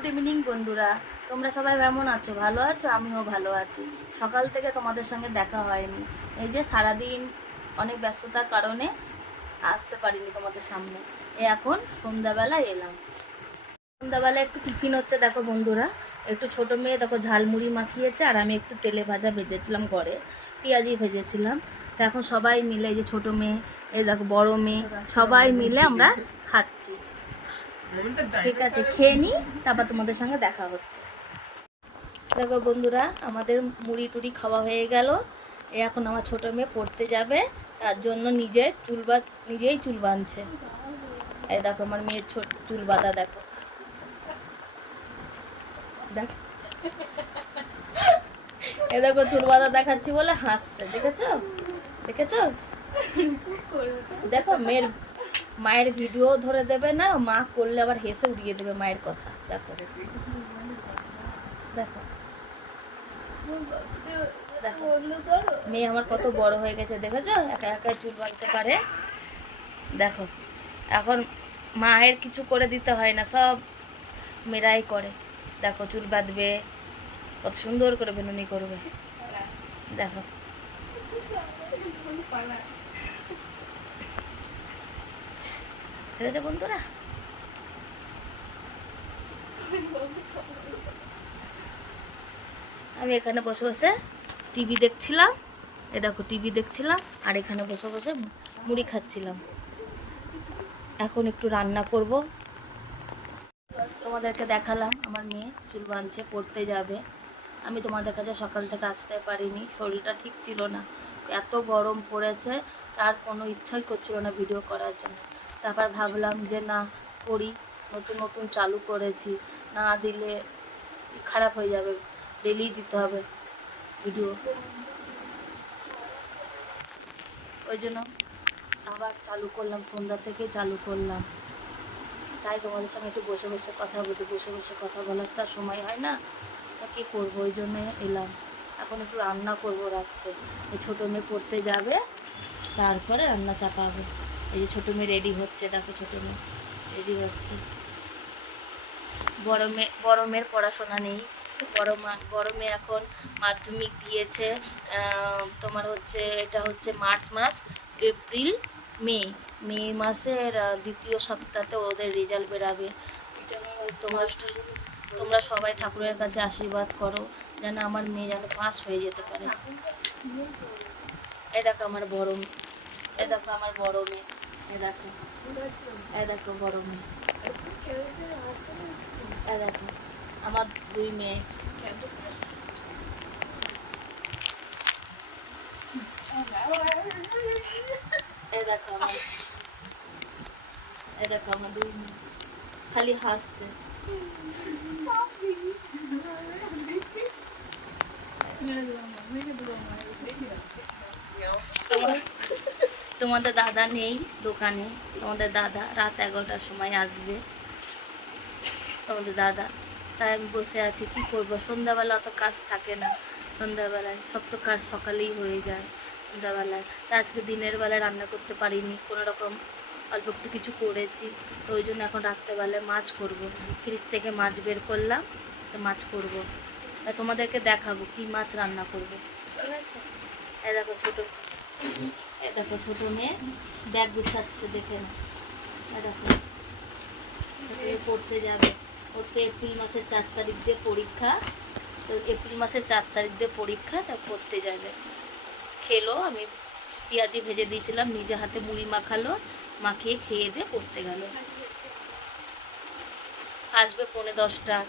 Good evening বন্ধুরা, তোমরা সবাই কেমন আছো? ভালো আছো? আমিও ভালো আছি। সকাল থেকে তোমাদের সঙ্গে দেখা হয়নি। এই যে সারাদিন অনেক ব্যস্ততার কারণে আসতে পারিনি তোমাদের সামনে। এখন সন্ধ্যাবেলায় এলাম। সন্ধ্যাবেলায় একটু টিফিন হচ্ছে, দেখো বন্ধুরা। একটু ছোটো মেয়ে দেখো ঝালমুড়ি মাখিয়েছে, আর আমি একটু তেলে ভাজা ভেজেছিলাম ঘরে, পেঁয়াজি ভেজেছিলাম। তো এখন সবাই মিলে, এই যে ছোটো মেয়ে, এই দেখো বড়ো মেয়ে, সবাই মিলে আমরা খাচ্ছি। ঠিক আছে, খেয়ে নিই, তারপর তোমাদের সঙ্গে দেখা হচ্ছে। দেখো বন্ধুরা, আমাদের মুড়ি টুড়ি খাওয়া হয়ে গেল। এখন আমার ছোটো মেয়ে পড়তে যাবে, তার জন্য নিজেই চুল বাঁধছে। এই দেখো আমার মেয়ের চুল বাঁধা, দেখো দেখো, এ দেখো চুল বাঁধা দেখাচ্ছি বলে হাসছে, দেখেছো দেখেছো? দেখো মায়ের ভিডিও ধরে দেবে না, মা করলে আবার হেসে উড়িয়ে দেবে মায়ের কথা। দেখো দেখো দেখো, মেয়ে আমার কত বড় হয়ে গেছে, দেখেছো? একা একা চুল বাঁধতে পারে। দেখো, এখন মায়ের কিছু করে দিতে হয় না, সব মেয়েরাই করে। দেখো চুল বাঁধবে, কত সুন্দর করে বেনুনি করবে। দেখো দেখেছো বন্ধুরা? আমি এখানে বসে বসে টিভি দেখছিলাম। এ দেখো টিভি দেখছিলাম, আর এখানে বসে বসে মুড়ি খাচ্ছিলাম। এখন একটু রান্না করব। তোমাদেরকে দেখালাম আমার মেয়ে চুল বাঁধছে, পড়তে যাবে। আমি তোমাদের কাছে সকাল থেকে আসতে পারিনি, শরীরটা ঠিক ছিল না, এত গরম পড়েছে, তার কোনো ইচ্ছাই করছিল না ভিডিও করার জন্য। তারপর ভাবলাম যে না করি, নতুন নতুন চালু করেছি, না দিলে খারাপ হয়ে যাবে, ডেলি দিতে হবে ভিডিও। ওই জন্য আবার চালু করলাম, সন্ধ্যা থেকে চালু করলাম। তাই তোমাদের সঙ্গে একটু বসে বসে কথা বলছি, বসে বসে কথা বলার তো আর সময় হয় না, তা কী করবো, ওই জন্য এলাম। এখন একটু রান্না করবো রাত্রে। এই ছোটো মেয়ে পড়তে যাবে, তারপরে রান্না চাপাবে। এই যে ছোটো মেয়ে রেডি হচ্ছে, দেখো ছোটো মেয়ে রেডি হচ্ছে। বড় মেয়ের পড়াশোনা নেই। বড় মেয়ে এখন মাধ্যমিক দিয়েছে। তোমার হচ্ছে, এটা হচ্ছে মার্চ মাস, এপ্রিল, মে মে মাসের দ্বিতীয় সপ্তাহে ওদের রেজাল্ট বেরাবে। তোমরা সবাই ঠাকুরের কাছে আশীর্বাদ করো যেন আমার মেয়ে যেন পাস হয়ে যেতে পারে। এই দেখো আমার বড় মেয়ে, এই দেখো আমার বড় মেয়ে, এই দেখো, এই দেখো বড় মেয়ে, এই দেখো আমার দুই মেয়ে। এই দেখো আমার দুই মেয়ে খালি হাসছে। তোমাদের দাদা নেই দোকানে, তোমাদের দাদা রাত 11টার সময় আসবে, তোমাদের দাদা। তাই আমি বসে আছি, কি করবো, সন্ধ্যাবেলা অত কাজ থাকে না, সন্ধ্যাবেলায় সব তো কাজ সকালেই হয়ে যায় সন্ধ্যাবেলায়। তা আজকে দিনের বেলায় রান্না করতে পারিনি, কোনো রকম অল্প একটু কিছু করেছি। তো ওই জন্য এখন রাত্রেবেলায় মাছ করব, ফ্রিজ থেকে মাছ বের করলাম, তো মাছ করব। তা তোমাদেরকে দেখাবো কি মাছ রান্না করব, ঠিক আছে? এই দেখো ছোটো মেয়ে ব্যাগ গুছাচ্ছে, দেখে না। এই দেখো ছোটো মেয়ে পড়তে যাবে, ওর তো এপ্রিল মাসের 4 তারিখ দিয়ে পরীক্ষা। তো এপ্রিল মাসের 4 তারিখ দিয়ে পরীক্ষা, তা পড়তে যাবে। খেলো, আমি পেঁয়াজি ভেজে দিয়েছিলাম, নিজে হাতে মুড়ি মাখালো, মাখিয়ে খেয়ে দিয়ে পড়তে গেল। আসবে 10:45,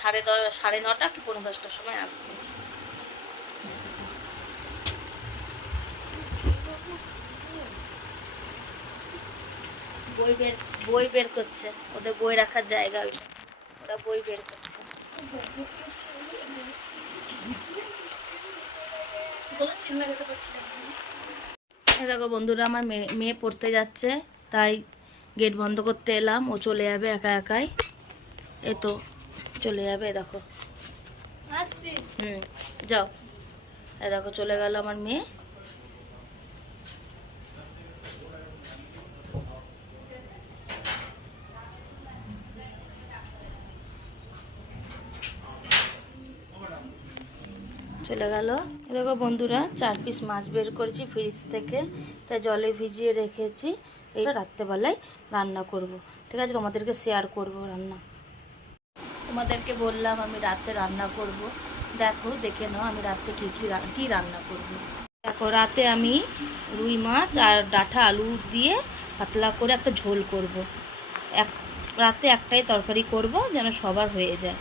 9:30 কি 9:45 সময় আসবে। বই বের করছে, ওদের বই রাখার জায়গা ওইটা, ওরা বই বের করছে। দেখো বন্ধুরা, আমার মেয়ে পড়তে যাচ্ছে, তাই গেট বন্ধ করতে এলাম। ও চলে যাবে একা একাই, এ তো চলে যাবে, দেখো। যাও, এ দেখো চলে গেল আমার মেয়ে। চলে গেল। দেখো বন্ধুরা 4 পিস মাছ বের করেছি ফ্রিজ থেকে, তাই জলে ভিজিয়ে রেখেছি। এইটা রাত্রেবেলায় রান্না করব, ঠিক আছে? তোমাদেরকে শেয়ার করব রান্না। তোমাদেরকে বললাম আমি রাতে রান্না করব, দেখো দেখে নাও আমি রাতে কী রান্না করব। দেখো রাতে আমি রুই মাছ আর ডাঁটা আলু দিয়ে পাতলা করে একটা ঝোল করব। রাতে একটাই তরকারি করব যেন সবার হয়ে যায়।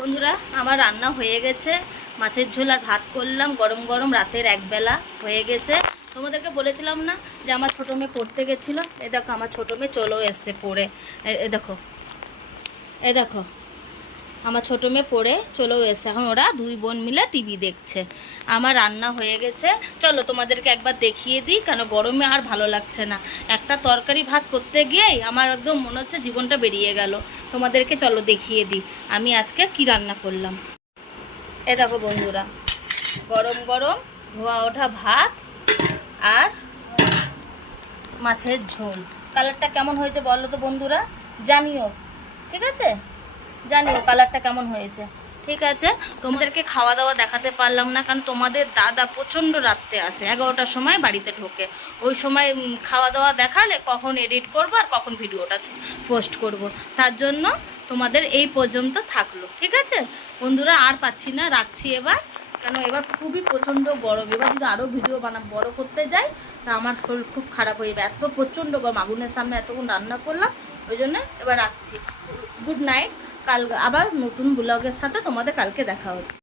বন্ধুরা আমার রান্না হয়ে গেছে, মাছের ঝোল আর ভাত করলাম গরম গরম, রাতের একবেলা হয়ে গেছে। তোমাদেরকে বলেছিলাম না যে আমার ছোটো মেয়ে পড়তে গেছিলো, এ দেখো আমার ছোটো মেয়ে চলেও এসছে পড়ে। এ দেখো আমার ছোটো মেয়ে পড়ে চলেও এসছে। এখন ওরা 2 বোন মিলে টিভি দেখছে। আমার রান্না হয়ে গেছে, চলো তোমাদেরকে একবার দেখিয়ে দিই, কেন গরমে আর ভালো লাগছে না। একটা তরকারি ভাত করতে গিয়েই আমার একদম মনে হচ্ছে জীবনটা বেরিয়ে গেল। তোমাদেরকে চলো দেখিয়ে দিই আমি আজকে কি রান্না করলাম। এ দেখো বন্ধুরা, গরম গরম ধোয়া ওঠা ভাত আর মাছের ঝোল। কালারটা কেমন হয়েছে বলো তো বন্ধুরা, জানিও, ঠিক আছে? জানিও কালারটা কেমন হয়েছে, ঠিক আছে? তোমাদেরকে খাওয়া দাওয়া দেখাতে পারলাম না, কারণ তোমাদের দাদা প্রচণ্ড রাত্রে আসে, 11টার সময় বাড়িতে ঢোকে। ওই সময় খাওয়া দাওয়া দেখালে কখন এডিট করব আর কখন ভিডিওটা পোস্ট করব, তার জন্য তোমাদের এই পর্যন্ত থাকলো, ঠিক আছে বন্ধুরা? আর পাচ্ছি না, রাখছি এবার, কেন এবার খুবই প্রচণ্ড গরম। এবার যদি আরও ভিডিও বড় করতে যাই তা আমার শরীর খুব খারাপ হয়ে যাবে, এত প্রচণ্ড গরম। আগুনের সামনে এতক্ষণ রান্না করলাম, ওই জন্য এবার রাখছি। Good night. কাল আবার নতুন ব্লগের সাথে তোমাদের কালকে দেখা হচ্ছে।